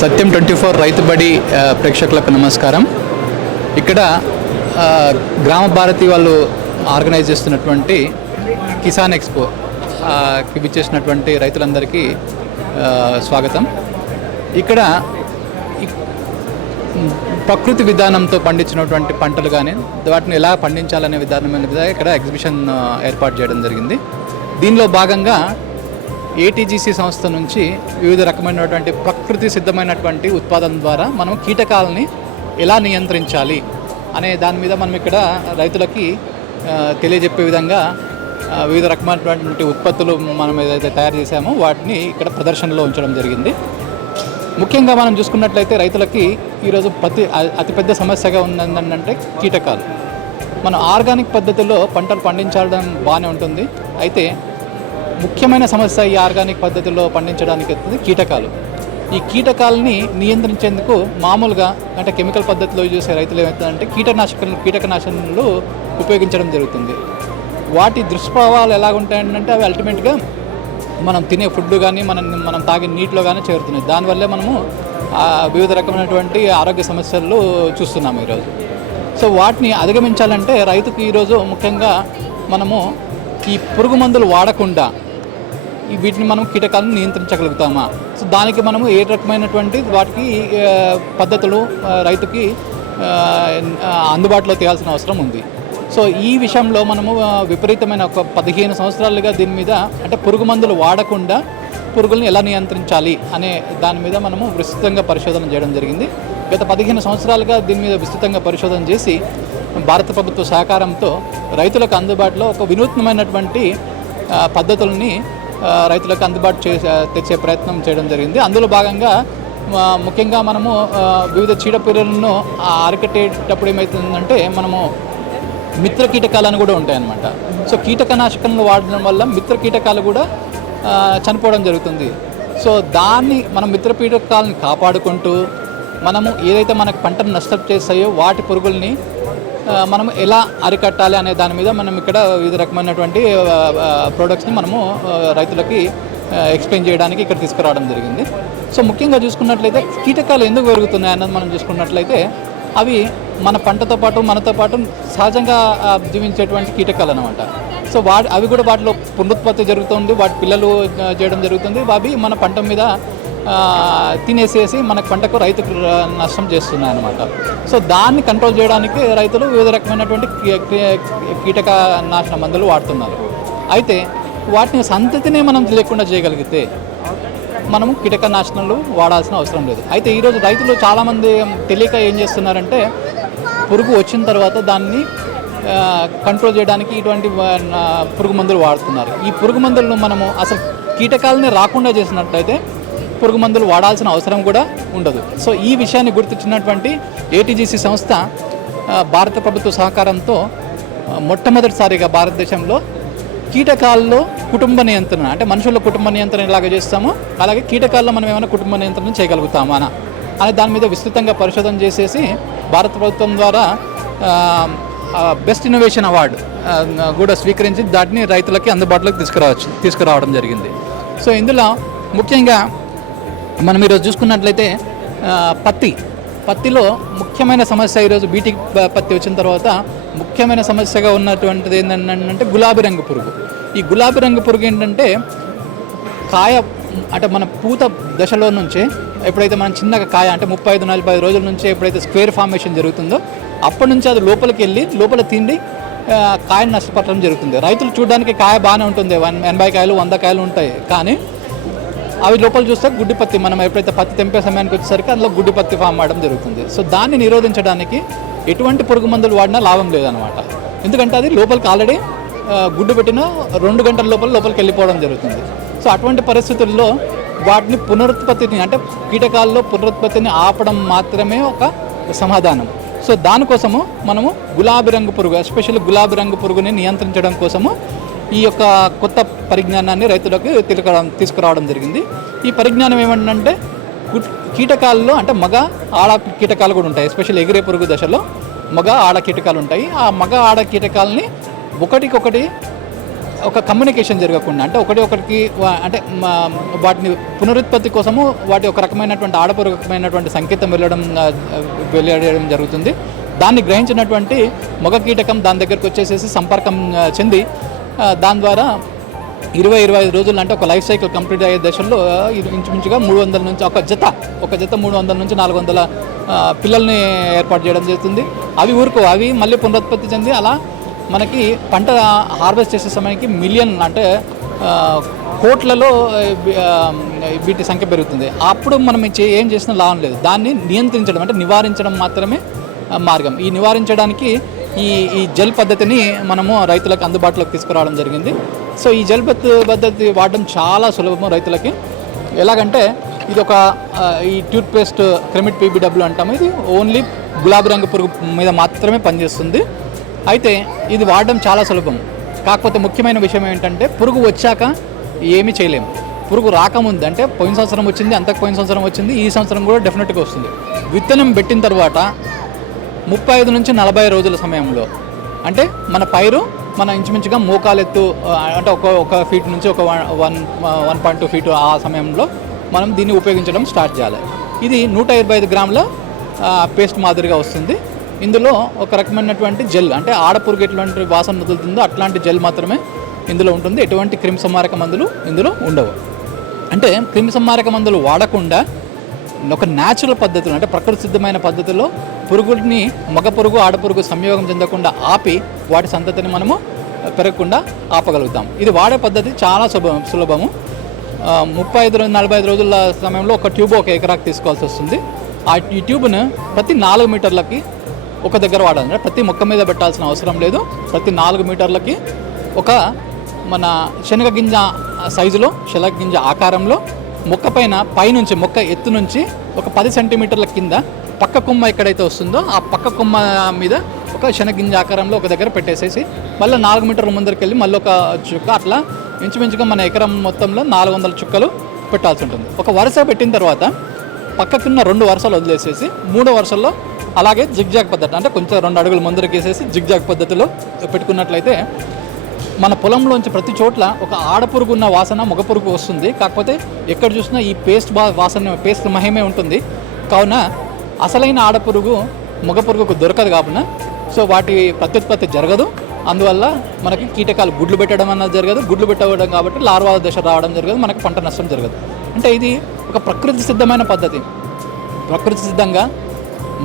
సత్యం 24 రైతు బడి ప్రేక్షకులకు నమస్కారం. ఇక్కడ గ్రామ భారతి వాళ్ళు ఆర్గనైజ్ చేస్తున్నటువంటి కిసాన్ ఎక్స్పోకి విచ్చేసినటువంటి రైతులందరికీ స్వాగతం. ఇక్కడ ప్రకృతి విధానంతో పండించినటువంటి పంటలు కానీ వాటిని ఎలా పండించాలనే విధానం మీద ఇక్కడ ఎగ్జిబిషన్ ఏర్పాటు చేయడం జరిగింది. దీనిలో భాగంగా ఏటీజీసీ సంస్థ నుంచి వివిధ రకమైనటువంటి ప్రకృతి సిద్ధమైనటువంటి ఉత్పాదన ద్వారా మనం కీటకాలని ఎలా నియంత్రించాలి అనే దాని మీద మనం ఇక్కడ రైతులకి తెలియజెప్పే విధంగా వివిధ రకమైనటువంటి ఉత్పత్తులు మనం ఏదైతే తయారు చేశామో వాటిని ఇక్కడ ప్రదర్శనలో ఉంచడం జరిగింది. ముఖ్యంగా మనం చూసుకున్నట్లయితే రైతులకి ఈరోజు అతిపెద్ద సమస్యగా ఉన్నదంటే కీటకాలు. మనం ఆర్గానిక్ పద్ధతిలో పంటలు పండించడం బాగానే ఉంటుంది, అయితే ముఖ్యమైన సమస్య ఈ ఆర్గానిక్ పద్ధతిలో పండించడానికి కీటకాలు. ఈ కీటకాలని నియంత్రించేందుకు మామూలుగా అంటే కెమికల్ పద్ధతిలో చేసే రైతులు ఏమవుతుందంటే కీటకనాశనలు ఉపయోగించడం జరుగుతుంది. వాటి దుష్ప్రభావాలు ఎలాగుంటాయంటే అవి అల్టిమేట్గా మనం తినే ఫుడ్ కానీ మనం తాగే నీటిలో కానీ చేరుతున్నాయి. దానివల్లే మనము వివిధ రకమైనటువంటి ఆరోగ్య సమస్యలు చూస్తున్నాము ఈరోజు. సో వాటిని అధిగమించాలంటే రైతుకు ఈరోజు ముఖ్యంగా మనము ఈ పురుగు మందులు వాడకుండా వీటిని మనం కీటకాలను నియంత్రించగలుగుతామా, సో దానికి మనము ఏ రకమైనటువంటి వాటికి పద్ధతులు రైతుకి అందుబాటులో తేవాల్సిన అవసరం ఉంది. సో ఈ విషయంలో మనము విపరీతమైన ఒక 15 సంవత్సరాలుగా దీని మీద అంటే పురుగు మందులు వాడకుండా పురుగులను ఎలా నియంత్రించాలి అనే దాని మీద మనము విస్తృతంగా పరిశోధన చేయడం జరిగింది. గత 15 సంవత్సరాలుగా దీని మీద విస్తృతంగా పరిశోధన చేసి భారత ప్రభుత్వ సహకారంతో రైతులకు అందుబాటులో ఒక వినూత్నమైనటువంటి పద్ధతుల్ని రైతులకు అందుబాటు తెచ్చే ప్రయత్నం చేయడం జరిగింది. అందులో భాగంగా ముఖ్యంగా మనము వివిధ చీడపీడలను అరికట్టేటప్పుడు ఏమవుతుందంటే మనము మిత్ర కీటకాలను కూడా ఉంటాయన్నమాట. సో కీటకనాశకాలను వాడడం వల్ల మిత్ర కీటకాలు కూడా చనిపోవడం జరుగుతుంది. సో దాన్ని మనం మిత్ర కీటకాలను కాపాడుకుంటూ మనము ఏదైతే మనకు పంటను నష్టం చేస్తాయో వాటి పురుగుల్ని మనం ఎలా అరికట్టాలి అనే దాని మీద మనం ఇక్కడ వివిధ రకమైనటువంటి ప్రోడక్ట్స్ని మనము రైతులకి ఎక్స్ప్లెయిన్ చేయడానికి ఇక్కడ తీసుకురావడం జరిగింది. సో ముఖ్యంగా చూసుకున్నట్లయితే కీటకాలు ఎందుకు పెరుగుతున్నాయి అన్నది మనం చూసుకున్నట్లయితే అవి మన పంటతో పాటు మనతో పాటు సహజంగా జీవించేటువంటి కీటకాలు అనమాట. సో అవి కూడా వాటిలో పునరుత్పత్తి జరుగుతుంది, వాటి పిల్లలు చేయడం జరుగుతుంది. అవి మన పంట మీద తినేసేసి మన పంటకు రైతుకు నష్టం చేస్తున్నాయి అన్నమాట. సో దాన్ని కంట్రోల్ చేయడానికి రైతులు వివిధ రకమైనటువంటి కీటక నాశన మందులు వాడుతున్నారు. అయితే వాటిని సంతతినే మనం లేకుండా చేయగలిగితే మనము కీటకనాశనాలు వాడాల్సిన అవసరం లేదు. అయితే ఈరోజు రైతులు చాలామంది తెలియక ఏం చేస్తున్నారంటే పురుగు వచ్చిన తర్వాత దాన్ని కంట్రోల్ చేయడానికి ఇటువంటి పురుగు మందులు వాడుతున్నారు. ఈ పురుగు మందులను మనము అసలు కీటకాలని రాకుండా చేసినట్లయితే పురుగు మందులు వాడాల్సిన అవసరం కూడా ఉండదు. సో ఈ విషయాన్ని గుర్తించినటువంటి ఏటీజీసీ సంస్థ భారత ప్రభుత్వ సహకారంతో మొట్టమొదటిసారిగా భారతదేశంలో కీటకాల్లో కుటుంబ నియంత్రణ అంటే మనుషుల కుటుంబ నియంత్రణ ఎలాగ చేస్తామో అలాగే కీటకాల్లో మనం ఏమైనా కుటుంబ నియంత్రణ చేయగలుగుతామా అనే దాని మీద విస్తృతంగా పరిశోధన చేసేసి భారత ప్రభుత్వం ద్వారా బెస్ట్ ఇన్నోవేషన్ అవార్డు కూడా స్వీకరించి దాటిని రైతులకి అందుబాటులోకి తీసుకురావడం జరిగింది. సో ఇందులో ముఖ్యంగా మనం ఈరోజు చూసుకున్నట్లయితే పత్తిలో ముఖ్యమైన సమస్య ఈరోజు బీటీ పత్తి వచ్చిన తర్వాత ముఖ్యమైన సమస్యగా ఉన్నటువంటిది ఏంటంటే గులాబీ రంగు పురుగు. ఈ గులాబీ రంగు పురుగు ఏంటంటే కాయ అంటే మన పూత దశలో నుంచే ఎప్పుడైతే మనం చిన్నగా కాయ అంటే 35-40 రోజుల నుంచి ఎప్పుడైతే స్క్వేర్ ఫార్మేషన్ జరుగుతుందో అప్పటి నుంచి అది లోపలికి వెళ్ళి లోపల తిండి కాయను నష్టపడటం జరుగుతుంది. రైతులు చూడడానికి కాయ బాగానే ఉంటుంది, 80 కాయలు 100 కాయలు ఉంటాయి, కానీ అవి లోపల చూస్తే గుడ్డి పత్తి మనం ఎప్పుడైతే పత్తి తెంపే సమయానికి వచ్చేసరికి అందులో గుడ్డి పత్తి ఫామ్ అవడం జరుగుతుంది. సో దాన్ని నిరోధించడానికి ఎటువంటి పురుగు మందులు వాడినా లాభం లేదనమాట. ఎందుకంటే అది లోపలికి ఆల్రెడీ గుడ్డు పెట్టిన 2 గంటల లోపలికి వెళ్ళిపోవడం జరుగుతుంది. సో అటువంటి పరిస్థితుల్లో వాటిని పునరుత్పత్తిని అంటే కీటకాల్లో పునరుత్పత్తిని ఆపడం మాత్రమే ఒక సమాధానం. సో దానికోసము మనము గులాబీ రంగు పురుగు ఎస్పెషల్లీ గులాబీ రంగు పురుగుని నియంత్రించడం కోసము ఈ యొక్క కొత్త పరిజ్ఞానాన్ని రైతులకు తీసుకురావడం జరిగింది. ఈ పరిజ్ఞానం ఏమంటే కీటకాల్లో అంటే మగ ఆడ కీటకాలు కూడా ఉంటాయి. ఎస్పెషల్లీ ఎగిరే పురుగు దశలో మగ ఆడ కీటకాలు ఉంటాయి. ఆ మగ ఆడ కీటకాలని ఒకటికొకటి ఒక కమ్యూనికేషన్ జరగకుండా, అంటే ఒకటికి అంటే వాటిని పునరుత్పత్తి కోసము వాటి ఒక రకమైనటువంటి ఆడపూర్వకమైనటువంటి సంకేతం వెళ్ళడం జరుగుతుంది. దాన్ని గ్రహించినటువంటి మగ కీటకం దాని దగ్గరికి వచ్చేసేసి సంపర్కం చెంది దాని ద్వారా 20-25 రోజులు, అంటే ఒక లైఫ్ సైకిల్ కంప్లీట్ అయ్యే దశల్లో ఇంచుమించుగా 300 నుంచి ఒక జత 300 నుంచి 400 పిల్లల్ని ఏర్పాటు చేయడం జరుగుతుంది. అవి మళ్ళీ పునరుత్పత్తి చెంది అలా మనకి పంట హార్వెస్ట్ చేసే సమయానికి మిలియన్, అంటే కోట్లలో వీటి సంఖ్య పెరుగుతుంది. అప్పుడు మనం ఏం చేసినా లాభం లేదు. దాన్ని నియంత్రించడం, అంటే నివారించడం మాత్రమే మార్గం. ఈ నివారించడానికి ఈ జెల్ పద్ధతిని మనము రైతులకు అందుబాటులోకి తీసుకురావడం జరిగింది. సో ఈ జెల్ పద్ధతి వాడడం చాలా సులభము రైతులకి. ఎలాగంటే ఇది ఈ టూత్ పేస్ట్ క్రెమిట్ పీబీడబ్ల్యూ అంటాము. ఇది ఓన్లీ గులాబీ రంగు పురుగు మీద మాత్రమే పనిచేస్తుంది. అయితే ఇది వాడడం చాలా సులభం. కాకపోతే ముఖ్యమైన విషయం ఏంటంటే పురుగు వచ్చాక ఏమీ చేయలేము. పురుగు రాకముందు, అంటే పోయిన సంవత్సరం వచ్చింది, పోయిన సంవత్సరం వచ్చింది, ఈ సంవత్సరం కూడా డెఫినెట్గా వస్తుంది. విత్తనం పెట్టిన తర్వాత 35 నుంచి 40 రోజుల సమయంలో, అంటే మన పైరు మన ఇంచుమించుగా మోకాలెత్తు, అంటే ఒక ఫీట్ నుంచి ఒక 1.2 ఫీట్ ఆ సమయంలో మనం దీన్ని ఉపయోగించడం స్టార్ట్ చేయాలి. ఇది 125 గ్రాముల పేస్ట్ మాదిరిగా వస్తుంది. ఇందులో ఒక రకమైనటువంటి జెల్, అంటే ఆడపురుగు ఎటువంటి వాసన వదులుతుందో అట్లాంటి జెల్ మాత్రమే ఇందులో ఉంటుంది. ఎటువంటి క్రిమిసంహారక మందులు ఇందులో ఉండవు. అంటే క్రిమిసంహారక మందులు వాడకుండా ఒక న్యాచురల్ పద్ధతిలో, అంటే ప్రకృతి సిద్ధమైన పద్ధతిలో పురుగుని మగ పురుగు ఆడపురుగు సంయోగం చెందకుండా ఆపి వాటి సంతతిని మనము పెరగకుండా ఆపగలుగుతాం. ఇది వాడే పద్ధతి చాలా సులభము. 35-45 రోజుల సమయంలో ఒక ట్యూబ్ ఒక ఎకరాకి తీసుకోవాల్సి వస్తుంది. ఈ ట్యూబ్ను ప్రతి 4 మీటర్లకి ఒక దగ్గర వాడాలి. అంటే ప్రతి మొక్క మీద పెట్టాల్సిన అవసరం లేదు. ప్రతి 4 మీటర్లకి ఒక మన శనగగింజ సైజులో, శనగగింజ ఆకారంలో మొక్క పైనుంచి మొక్క ఎత్తు నుంచి ఒక 10 సెంటీమీటర్ల కింద పక్క కొమ్మ ఎక్కడైతే వస్తుందో ఆ పక్క కొమ్మ మీద ఒక శనగగింజ ఆకారంలో ఒక దగ్గర పెట్టేసేసి మళ్ళీ 4 మీటర్ల ముందరికి వెళ్ళి మళ్ళీ ఒక చుక్క, అట్లా ఇంచుమించుగా మన ఎకరం మొత్తంలో 400 చుక్కలు పెట్టాల్సి ఉంటుంది. ఒక వరుస పెట్టిన తర్వాత పక్కకున్న 2 వరుసలు వదిలేసేసి 3వ వరుసల్లో అలాగే జిగ్జాగ్ పద్ధతి, అంటే కొంచెం 2 అడుగులు ముందరికి వేసేసి జిగ్జాగ్ పద్ధతిలో పెట్టుకున్నట్లయితే మన పొలంలోంచి ప్రతి చోట్ల ఒక ఆడపురుగు ఉన్న వాసన మగ పురుగు వస్తుంది. కాకపోతే ఎక్కడ చూసినా ఈ పేస్ట్ మహిమే ఉంటుంది. కావున అసలైన ఆడపురుగు మగ పురుగుకు దొరకదు కావున సో వాటి ప్రత్యుత్పత్తి జరగదు. అందువల్ల మనకి కీటకాలు గుడ్లు పెట్టడం అన్నది జరగదు. గుడ్లు పెట్టడం కాబట్టి లార్వా దశ రావడం జరగదు, మనకి పంట నష్టం జరగదు. అంటే ఇది ఒక ప్రకృతి సిద్ధమైన పద్ధతి. ప్రకృతి సిద్ధంగా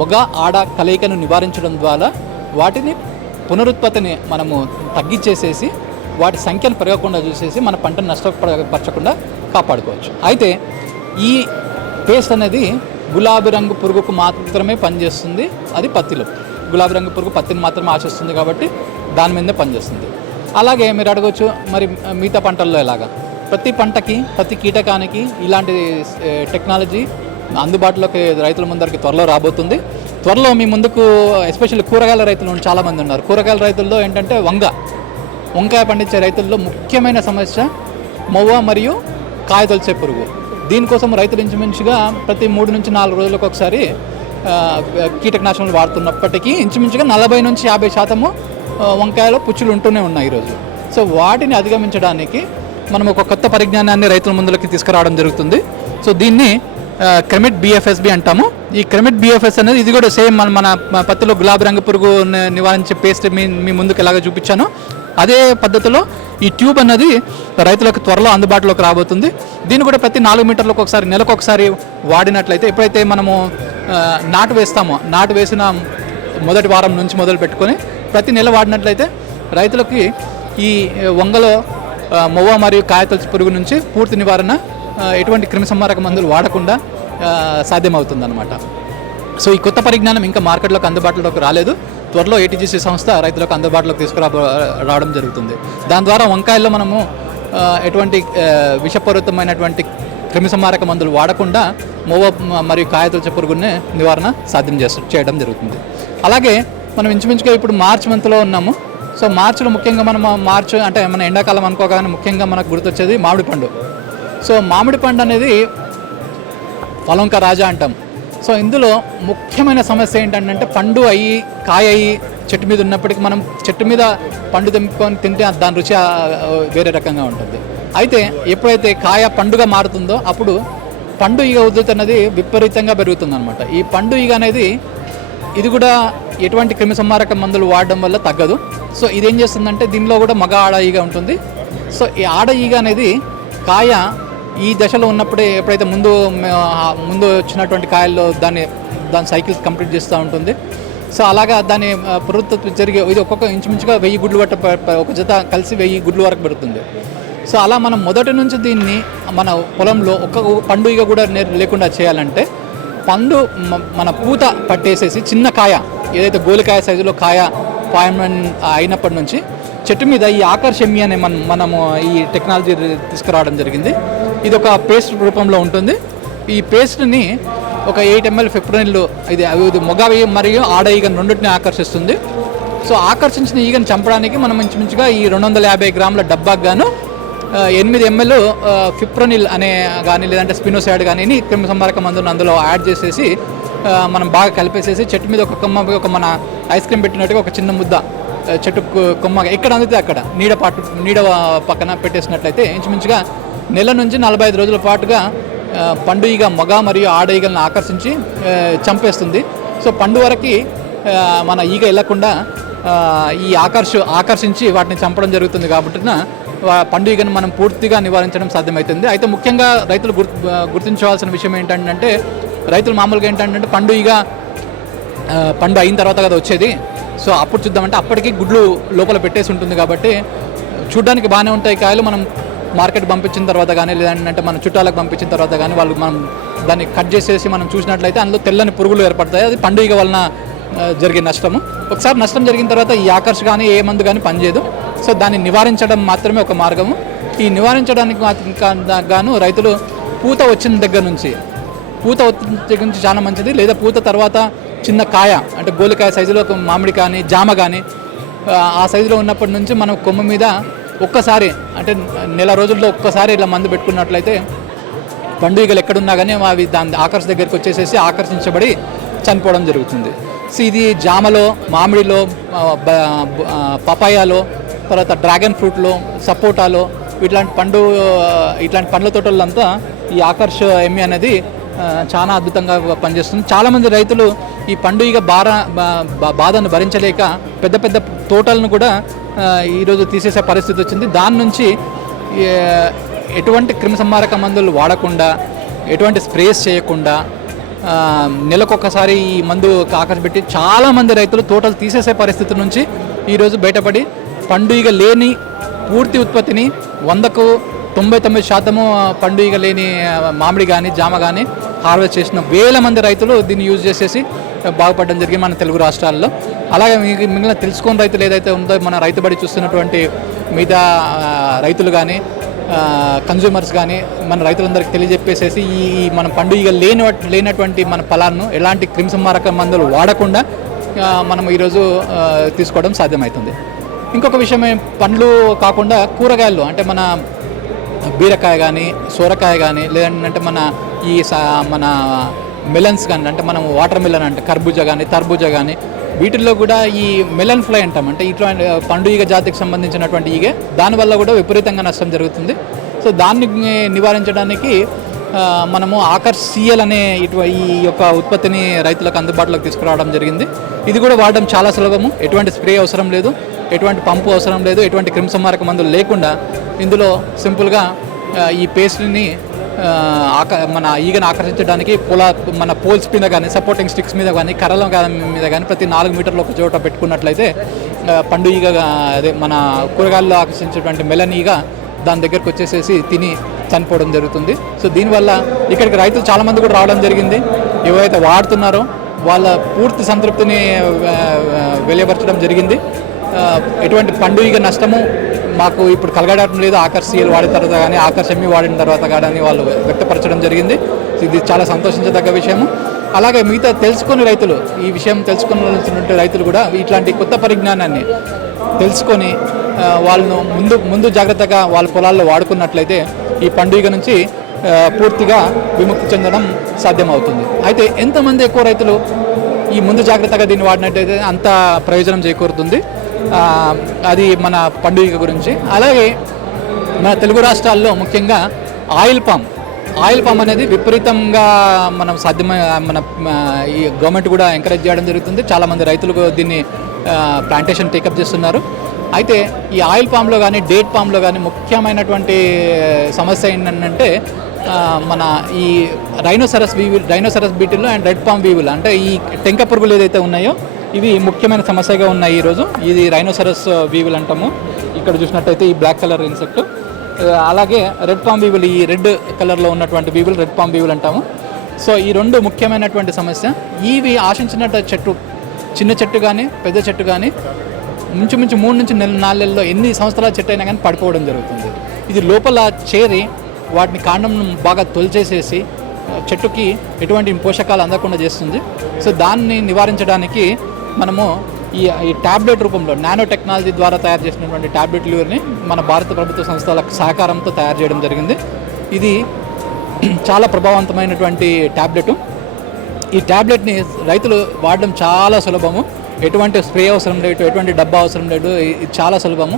మగ ఆడ కలయికను నివారించడం ద్వారా వాటిని పునరుత్పత్తిని మనము తగ్గించేసేసి వాటి సంఖ్యను పెరగకుండా చూసేసి మన పంటను నష్టపరచకుండా కాపాడుకోవచ్చు. అయితే ఈ పేస్ట్ అనేది గులాబీ రంగు పురుగుకు మాత్రమే పనిచేస్తుంది. అది పత్తిలో గులాబీ రంగు పురుగు పత్తిని మాత్రమే ఆశిస్తుంది కాబట్టి దాని మీదే పనిచేస్తుంది. అలాగే మీరు అడగవచ్చు, మరి మిగతా పంటల్లో ఎలాగా? ప్రతి పంటకి, ప్రతి కీటకానికి ఇలాంటి టెక్నాలజీ అందుబాటులోకి రైతుల ముందరికి త్వరలో రాబోతుంది. త్వరలో మీ ముందుకు ఎస్పెషల్లీ కూరగాయల రైతులు చాలామంది ఉన్నారు. కూరగాయల రైతుల్లో ఏంటంటే వంకాయ పండించే రైతుల్లో ముఖ్యమైన సమస్య మొవ్వ మరియు కాయ తొలిచే పురుగు. దీనికోసం రైతులు ఇంచుమించుగా ప్రతి 3 నుంచి 4 రోజులకు ఒకసారి కీటకనాశనాలు వాడుతున్నప్పటికీ ఇంచుమించుగా 40 నుంచి 50% వంకాయలో పుచ్చులు ఉంటూనే ఉన్నాయి ఈరోజు. సో వాటిని అధిగమించడానికి మనం ఒక కొత్త పరిజ్ఞానాన్ని రైతుల ముందులోకి తీసుకురావడం జరుగుతుంది. సో దీన్ని క్రెమిట్ బిఎఫ్ఎస్బి అంటాము. ఈ క్రెమిట్ బిఎఫ్ఎస్ అనేది ఇది కూడా సేమ్ మన పత్తిలో గులాబీ రంగు పురుగు నివారించే పేస్ట్ మీ ముందుకు ఎలాగ చూపించానో అదే పద్ధతిలో ఈ ట్యూబ్ అన్నది రైతులకు త్వరలో అందుబాటులోకి రాబోతుంది. దీన్ని కూడా ప్రతి 4 మీటర్లకు ఒకసారి, నెలకు ఒకసారి వాడినట్లయితే, ఎప్పుడైతే మనము నాటు వేస్తామో నాటు వేసిన మొదటి వారం నుంచి మొదలు పెట్టుకొని ప్రతి నెల వాడినట్లయితే రైతులకి ఈ వంగలో మొవ్వ మరియు కాయతొలుచు పురుగు నుంచి పూర్తి నివారణ, ఎటువంటి క్రిమిసంహారక మందులు వాడకుండా సాధ్యమవుతుందన్నమాట. సో ఈ కొత్త పరిజ్ఞానం ఇంకా మార్కెట్లోకి అందుబాటులోకి రాలేదు. త్వరలో ఏటీజీసీ సంస్థ రైతులకు అందుబాటులోకి రావడం జరుగుతుంది. దాని ద్వారా వంకాయల్లో మనము ఎటువంటి విషపూరితమైనటువంటి క్రిమిసంహారక మందులు వాడకుండా మొవ్వ మరియు కాయతొలుచు పురుగుని నివారణ చేయడం జరుగుతుంది. అలాగే మనం ఇంచుమించుగా ఇప్పుడు మార్చ్ మంత్లో ఉన్నాము. సో మార్చిలో ముఖ్యంగా మనం అంటే మన ఎండాకాలం అనుకోగానే ముఖ్యంగా మనకు గుర్తొచ్చేది మామిడి పండు. సో మామిడి పండు అనేది ఫలంక రాజా అంటాం. సో ఇందులో ముఖ్యమైన సమస్య ఏంటంటే పండు అయ్యి కాయ అయ్యి చెట్టు మీద ఉన్నప్పటికీ మనం చెట్టు మీద పండు తెంపుకొని తింటే దాని రుచి వేరే రకంగా ఉంటుంది. అయితే ఎప్పుడైతే కాయ పండుగ మారుతుందో అప్పుడు పండు ఈగ ఉధృతి అనేది విపరీతంగా పెరుగుతుంది అనమాట. ఈ పండు ఈగ అనేది ఇది కూడా ఎటువంటి క్రిమిసంహారక మందులు వాడడం వల్ల తగ్గదు. సో ఇదేం చేస్తుందంటే దీనిలో కూడా మగ ఆడ ఈగ ఉంటుంది. సో ఈ ఆడ ఈగ అనేది కాయ ఈ దశలో ఉన్నప్పుడే ఎప్పుడైతే ముందు వచ్చినటువంటి కాయల్లో దాని సైకిల్స్ కంప్లీట్ చేస్తూ ఉంటుంది. సో అలాగా దాని పునరుత్పత్తి జరిగే ఇది ఒక్కొక్క ఇంచుమించుగా 1000 గుడ్లు ఒక జత కలిసి 1000 గుడ్లు వరకు పెడుతుంది. సో అలా మనం మొదటి నుంచి దీన్ని మన పొలంలో ఒక్క పండు ఈగ కూడా లేకుండా చేయాలంటే పండు మన పూత పట్టేసేసి చిన్న కాయ ఏదైతే గోలికాయ సైజులో కాయ పాయం అయినప్పటి నుంచి చెట్టు మీద ఈ ఆకర్షమ్య అనే మనము ఈ టెక్నాలజీ తీసుకురావడం జరిగింది. ఇది ఒక పేస్ట్ రూపంలో ఉంటుంది. ఈ పేస్ట్ని ఒక 8 ml ఫిప్రోనిల్ ఇది మొగ మరియు ఆడ ఈగను రెండింటిని ఆకర్షిస్తుంది. సో ఆకర్షించిన ఈగను చంపడానికి మనం ఇంచుమించుగా ఈ 250 గ్రాముల డబ్బాకు గాను 8 ml ఫిప్రోనిల్ అనే కానీ లేదంటే స్పినోసైడ్ కానీ క్రిమిసంహారక మందులను అందులో యాడ్ చేసేసి మనం బాగా కలిపేసేసి చెట్టు మీద ఒక కొమ్మ ఒక మన ఐస్ క్రీమ్ పెట్టినట్టుగా ఒక చిన్న ముద్ద చెట్టు కొమ్మ ఎక్కడ అందితే అక్కడ నీడ పక్కన పెట్టేసినట్లయితే ఇంచుమించుగా నెల నుంచి 45 రోజుల పాటుగా పండు ఈగ మగ మరియు ఆడ ఈగలను ఆకర్షించి చంపేస్తుంది. సో పండు వరకు మన ఈగ వెళ్లకుండా ఈ ఆకర్షించి వాటిని చంపడం జరుగుతుంది. కాబట్టి పండు ఈగను మనం పూర్తిగా నివారించడం సాధ్యమవుతుంది. అయితే ముఖ్యంగా రైతులు గుర్తించవలసిన విషయం ఏంటంటే రైతులు మామూలుగా ఏంటంటే పండు ఈగ పండు అయిన తర్వాత కదా వచ్చేది, సో అప్పుడు చూద్దామంటే అప్పటికి గుడ్లు లోపల పెట్టేసి ఉంటుంది. కాబట్టి చూడ్డానికి బాగానే ఉంటాయి కాయలు. మనం మార్కెట్ పంపించిన తర్వాత కానీ లేదంటే మన చుట్టాలకు పంపించిన తర్వాత కానీ మనం దాన్ని కట్ చేసేసి మనం చూసినట్లయితే అందులో తెల్లని పురుగులు ఏర్పడతాయి. అది పండు ఈగ వలన జరిగే నష్టము. ఒకసారి నష్టం జరిగిన తర్వాత ఈ ఆకర్ష్ కానీ ఏ మందు కానీ పనిచేయదు. సో దాన్ని నివారించడం మాత్రమే ఒక మార్గము. ఈ నివారించడానికి గాను రైతులు పూత వచ్చిన దగ్గర నుంచి చాలా మంచిది. లేదా పూత తర్వాత చిన్న కాయ అంటే గోలికాయ సైజులో ఒక మామిడి కానీ జామ కానీ ఆ సైజులో ఉన్నప్పటి నుంచి మనం కొమ్మ మీద ఒక్కసారి అంటే నెల రోజుల్లో ఒక్కసారి ఇలా మందు పెట్టుకున్నట్లయితే పండు ఈగలు ఎక్కడున్నా కానీ అవి దాని ఆకర్ష్ దగ్గరికి వచ్చేసేసి ఆకర్షించబడి చనిపోవడం జరుగుతుంది. సో ఇది జామలో, మామిడిలో, పపాయాలో, తర్వాత డ్రాగన్ ఫ్రూట్లో, సపోటాలో ఇట్లాంటి పండ్ల తోటలంతా ఈ ఆకర్ష్ ఎమ్మి అనేది చాలా అద్భుతంగా పనిచేస్తుంది. చాలామంది రైతులు ఈ పండు ఈగ బాధను భరించలేక పెద్ద పెద్ద తోటలను కూడా ఈరోజు తీసేసే పరిస్థితి వచ్చింది. దాని నుంచి ఎటువంటి క్రిమిసంహారక మందులు వాడకుండా, ఎటువంటి స్ప్రేస్ చేయకుండా నెలకొకసారి ఈ మందు ఆకర్షపెట్టి చాలామంది రైతులు తోటలు తీసేసే పరిస్థితి నుంచి ఈరోజు బయటపడి పండు ఈగ లేని పూర్తి ఉత్పత్తిని 100కు 99% పండు ఈగ లేని మామిడి కానీ జామ కానీ హార్వెస్ట్ చేసిన వేల మంది రైతులు దీన్ని యూజ్ చేసేసి బాగుపడడం జరిగింది మన తెలుగు రాష్ట్రాల్లో. అలాగే మిగిలిన తెలుసుకొని రైతులు ఏదైతే ఉందో మన రైతుబడి చూస్తున్నటువంటి మిగతా రైతులు కానీ కన్జ్యూమర్స్ కానీ మన రైతులందరికీ తెలియజెప్పేసేసి ఈ మన పండు ఈగ లేనటువంటి మన ఫలాలను ఎలాంటి క్రిమిసంహారక మందులు వాడకుండా మనం ఈరోజు తీసుకోవడం సాధ్యమవుతుంది. ఇంకొక విషయం పండ్లు కాకుండా కూరగాయలు అంటే మన బీరకాయ కానీ, సోరకాయ కానీ, లేదంటే మన మెలన్స్ కానీ అంటే మనం వాటర్ మెలన్ అంటే కర్బూజా కానీ, తర్బూజా కానీ వీటిల్లో కూడా ఈ మెలన్ ఫ్లై అంటాం. అంటే ఇటువంటి పండు ఈగ జాతికి సంబంధించినటువంటి ఈగ దానివల్ల కూడా విపరీతంగా నష్టం జరుగుతుంది. సో దాన్ని నివారించడానికి మనము ఆకర్ష్ సిఎల్ అనే ఈ యొక్క ఉత్పత్తిని రైతులకు అందుబాటులోకి తీసుకురావడం జరిగింది. ఇది కూడా వాడడం చాలా సులభము. ఎటువంటి స్ప్రే అవసరం లేదు, ఎటువంటి పంపు అవసరం లేదు, ఎటువంటి క్రిమిసంహారక మందులు లేకుండా ఇందులో సింపుల్గా ఈ పేస్ట్ని మన ఈగను ఆకర్షించడానికి మన పోల్స్ మీద కానీ, సపోర్టింగ్ స్టిక్స్ మీద కానీ, కర్రల మీద కానీ ప్రతి 4 మీటర్లు ఒక చోట పెట్టుకున్నట్లయితే పండు ఈగ అదే మన కూరగాయల్లో ఆకర్షించేటువంటి మెలన్ ఈగ దాని దగ్గరకు వచ్చేసేసి తిని చనిపోవడం జరుగుతుంది. సో దీనివల్ల ఇక్కడికి రైతులు చాలామంది కూడా రావడం జరిగింది. ఎవరైతే వాడుతున్నారో వాళ్ళ పూర్తి సంతృప్తిని వెలియపరచడం జరిగింది. ఎటువంటి పండు ఈగ నష్టము మాకు ఇప్పుడు కలగడం లేదు ఆకర్ష్ సిఎల్ వాడిన తర్వాత కానీ, ఆకర్ష్ ఎమ్మి వాడిన తర్వాత కానీ వాళ్ళు వ్యక్తపరచడం జరిగింది. ఇది చాలా సంతోషించదగ్గ విషయము. అలాగే మిగతా తెలుసుకుని రైతులు ఈ విషయం తెలుసుకున్న రైతులు కూడా ఇట్లాంటి కొత్త పరిజ్ఞానాన్ని తెలుసుకొని వాళ్ళను ముందు జాగ్రత్తగా వాళ్ళ పొలాల్లో వాడుకున్నట్లయితే ఈ పండుగ నుంచి పూర్తిగా విముక్తి చెందడం సాధ్యమవుతుంది. అయితే ఎంతమంది ఎక్కువ రైతులు ఈ ముందు జాగ్రత్తగా దీన్ని వాడినట్టయితే అంత ప్రయోజనం చేకూరుతుంది. అది మన పండుగ గురించి. అలాగే మన తెలుగు రాష్ట్రాల్లో ముఖ్యంగా ఆయిల్ పామ్ అనేది విపరీతంగా మనం మన ఈ గవర్నమెంట్ కూడా ఎంకరేజ్ చేయడం జరుగుతుంది. చాలామంది రైతులు దీన్ని ప్లాంటేషన్ టేకప్ చేస్తున్నారు. అయితే ఈ ఆయిల్ పామ్లో కానీ డేట్ పామ్లో కానీ ముఖ్యమైనటువంటి సమస్య ఏంటంటే మన ఈ rhinoceros beetle and red palm weevil అంటే ఈ టెంక పురుగులు ఏదైతే ఉన్నాయో ఇవి ముఖ్యమైన సమస్యగా ఉన్నాయి ఈరోజు. ఇది రైనోసరస్ వీవుల్ అంటాము. ఇక్కడ చూసినట్టయితే ఈ బ్లాక్ కలర్ ఇన్సెక్ట్, అలాగే రెడ్ పామ్ వీవుల్, ఈ రెడ్ కలర్లో ఉన్నటువంటి వీవుల్ రెడ్ పామ్ వీవుల్ అంటాము. సో ఈ రెండు ముఖ్యమైనటువంటి సమస్య. ఇవి ఆశించినట్టు చెట్టు, చిన్న చెట్టు కానీ పెద్ద చెట్టు కానీ మించుమించు 3 నుంచి 4 నెలల్లో ఎన్ని సంవత్సరాల చెట్టు అయినా కానీ పడిపోవడం జరుగుతుంది. ఇది లోపల చేరి వాటిని కాండం బాగా తొలిచేసేసి చెట్టుకి ఎటువంటి పోషకాలు అందకుండా చేస్తుంది. సో దాన్ని నివారించడానికి మనము ఈ ట్యాబ్లెట్ రూపంలో నానో టెక్నాలజీ ద్వారా తయారు చేసినటువంటి ట్యాబ్లెట్లని మన భారత ప్రభుత్వ సంస్థల సహకారంతో తయారు చేయడం జరిగింది. ఇది చాలా ప్రభావవంతమైనటువంటి ట్యాబ్లెట్. ఈ ట్యాబ్లెట్ని రైతులు వాడడం చాలా సులభము. ఎటువంటి స్ప్రే అవసరం లేదు, ఎటువంటి డబ్బా అవసరం లేదు. ఇది చాలా సులభము.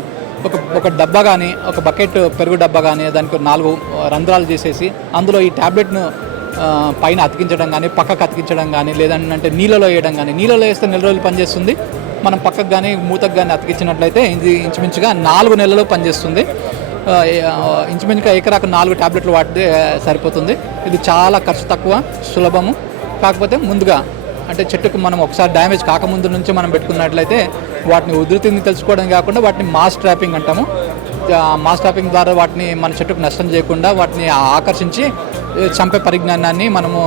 ఒక డబ్బా కానీ, ఒక బకెట్ పెరుగు డబ్బా కానీ దానికి 4 రంధ్రాలు చేసేసి అందులో ఈ ట్యాబ్లెట్ను పైన అతికించడం కానీ, పక్కకు అతికించడం కానీ, లేదంటే నీళ్ళలో వేయడం కానీ. నీళ్ళలో వేస్తే 4 రోజులు పనిచేస్తుంది. మనం పక్కకు కానీ మూతకు కానీ అతికించినట్లయితే ఇది ఇంచుమించుగా 4 నెలలు పనిచేస్తుంది. ఇంచుమించుగా ఎకరాకు 4 ట్యాబ్లెట్లు వాడితే సరిపోతుంది. ఇది చాలా ఖర్చు తక్కువ, సులభము. కాకపోతే ముందుగా అంటే చెట్టుకు మనం ఒకసారి డ్యామేజ్ కాకముందు నుంచి మనం పెట్టుకున్నట్లయితే వాటిని ఉధృతిని తెలుసుకోవడం కాకుండా వాటిని మాస్ ట్రాపింగ్ అంటాము. మాస్ ట్రాపింగ్ ద్వారా వాటిని మన చెట్టుకు నష్టం చేయకుండా వాటిని ఆకర్షించి చంపే పరిజ్ఞానాన్ని మనము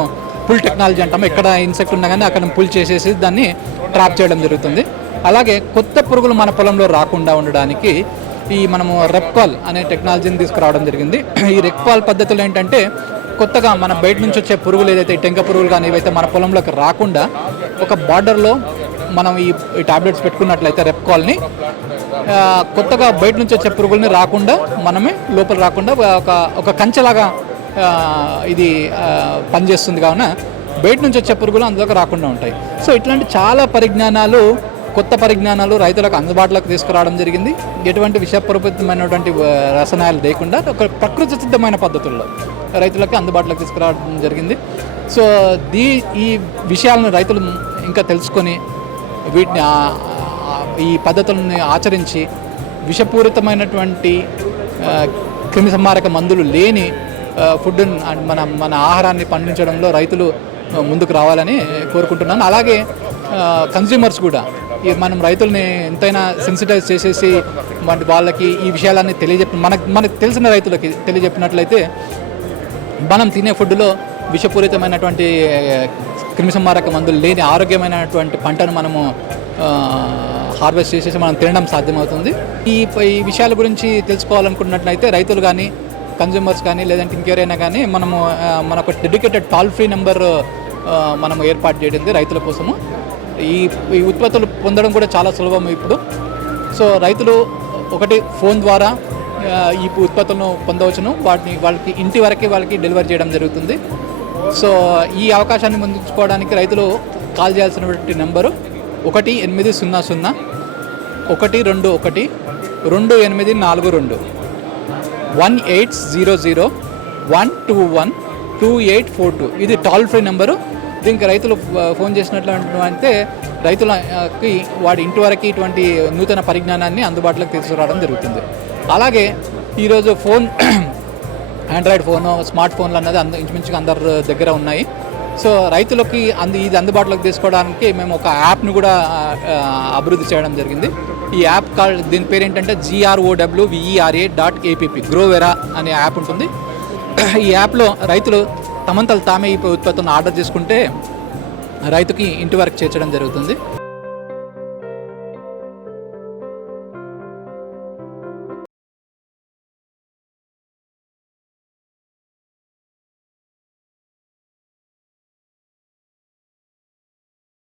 పుల్ టెక్నాలజీ అంటాము. ఎక్కడ ఇన్సెక్ట్ ఉన్నా కానీ అక్కడ పుల్ చేసేసి దాన్ని ట్రాప్ చేయడం జరుగుతుంది. అలాగే కొత్త పురుగులు మన పొలంలో రాకుండా ఉండడానికి మనము రెప్కాల్ అనే టెక్నాలజీని తీసుకురావడం జరిగింది. ఈ రెప్కాల్ పద్ధతులు ఏంటంటే కొత్తగా మన బయట నుంచి వచ్చే పురుగులు ఏదైతే టెంక పురుగులు కానీ ఇవైతే మన పొలంలోకి రాకుండా ఒక బార్డర్లో మనం ఈ టాబ్లెట్స్ పెట్టుకున్నట్లయితే రెప్కాల్ని కొత్తగా బయట నుంచి వచ్చే పురుగుల్ని రాకుండా మనమే లోపల రాకుండా ఒక కంచెలాగా ఇది పనిచేస్తుంది. కావున బయట నుంచి వచ్చే పురుగులు అందులోకి రాకుండా ఉంటాయి. సో ఇట్లాంటి చాలా కొత్త పరిజ్ఞానాలు రైతులకు అందుబాటులోకి తీసుకురావడం జరిగింది. ఎటువంటి విషపూరితమైనటువంటి రసాయనాలు లేకుండా ఒక ప్రకృతి సిద్ధమైన పద్ధతుల్లో రైతులకు అందుబాటులోకి తీసుకురావడం జరిగింది. సో ఈ విషయాలను రైతులు ఇంకా తెలుసుకొని వీటిని ఈ పద్ధతులను ఆచరించి విషపూరితమైనటువంటి క్రిమిసంహారక మందులు లేని ఫుడ్ మన ఆహారాన్ని పండించడంలో రైతులు ముందుకు రావాలని కోరుకుంటున్నాను. అలాగే కన్జ్యూమర్స్ కూడా మనం రైతుల్ని ఎంతైనా సెన్సిటైజ్ చేసేసి వాళ్ళకి ఈ విషయాలన్నీ మనకు తెలిసిన రైతులకి తెలియజెప్పినట్లయితే మనం తినే ఫుడ్లో విషపూరితమైనటువంటి క్రిమిసంహారక మందులు లేని ఆరోగ్యమైనటువంటి పంటను మనము హార్వెస్ట్ చేసేసి మనం తినడం సాధ్యమవుతుంది. ఈ విషయాల గురించి తెలుసుకోవాలనుకున్నట్లయితే రైతులు కానీ, కన్జ్యూమర్స్ కానీ, లేదంటే ఇంకెవరైనా కానీ మనకు డెడికేటెడ్ టోల్ ఫ్రీ నెంబర్ మనము ఏర్పాటు చేయడం రైతుల కోసము. ఈ ఉత్పత్తులు పొందడం కూడా చాలా సులభం ఇప్పుడు. సో రైతులు ఒకటి ఫోన్ ద్వారా ఈ ఉత్పత్తులను పొందవచ్చును. వాళ్ళకి ఇంటి వరకే వాళ్ళకి డెలివరీ చేయడం జరుగుతుంది. సో ఈ అవకాశాన్ని ముందుకోవడానికి రైతులు కాల్ చేయాల్సినటువంటి నెంబరు 1800 121 2842 1800 121 2842. ఇది టోల్ ఫ్రీ నెంబరు. దీనికి రైతులు ఫోన్ చేసినట్లయితే రైతులకి వాడి ఇంటి వరకు ఇటువంటి నూతన పరిజ్ఞానాన్ని అందుబాటులోకి తీసుకురావడం జరుగుతుంది. అలాగే ఈరోజు ఆండ్రాయిడ్ ఫోను, స్మార్ట్ ఫోన్లు అన్నది ఇంచుమించుగా అందరి దగ్గర ఉన్నాయి. సో రైతులకి ఇది అందుబాటులోకి తీసుకోవడానికి మేము ఒక యాప్ను కూడా అభివృద్ధి చేయడం జరిగింది. ఈ యాప్ దీని పేరు ఏంటంటే GROWVERA.app గ్రోవెరా అనే యాప్ ఉంటుంది. ఈ యాప్లో రైతులు తమంతలు తామే ఈ ఉత్పత్తులను ఆర్డర్ చేసుకుంటే రైతుకి ఇంటి వరకు చేర్చడం జరుగుతుంది.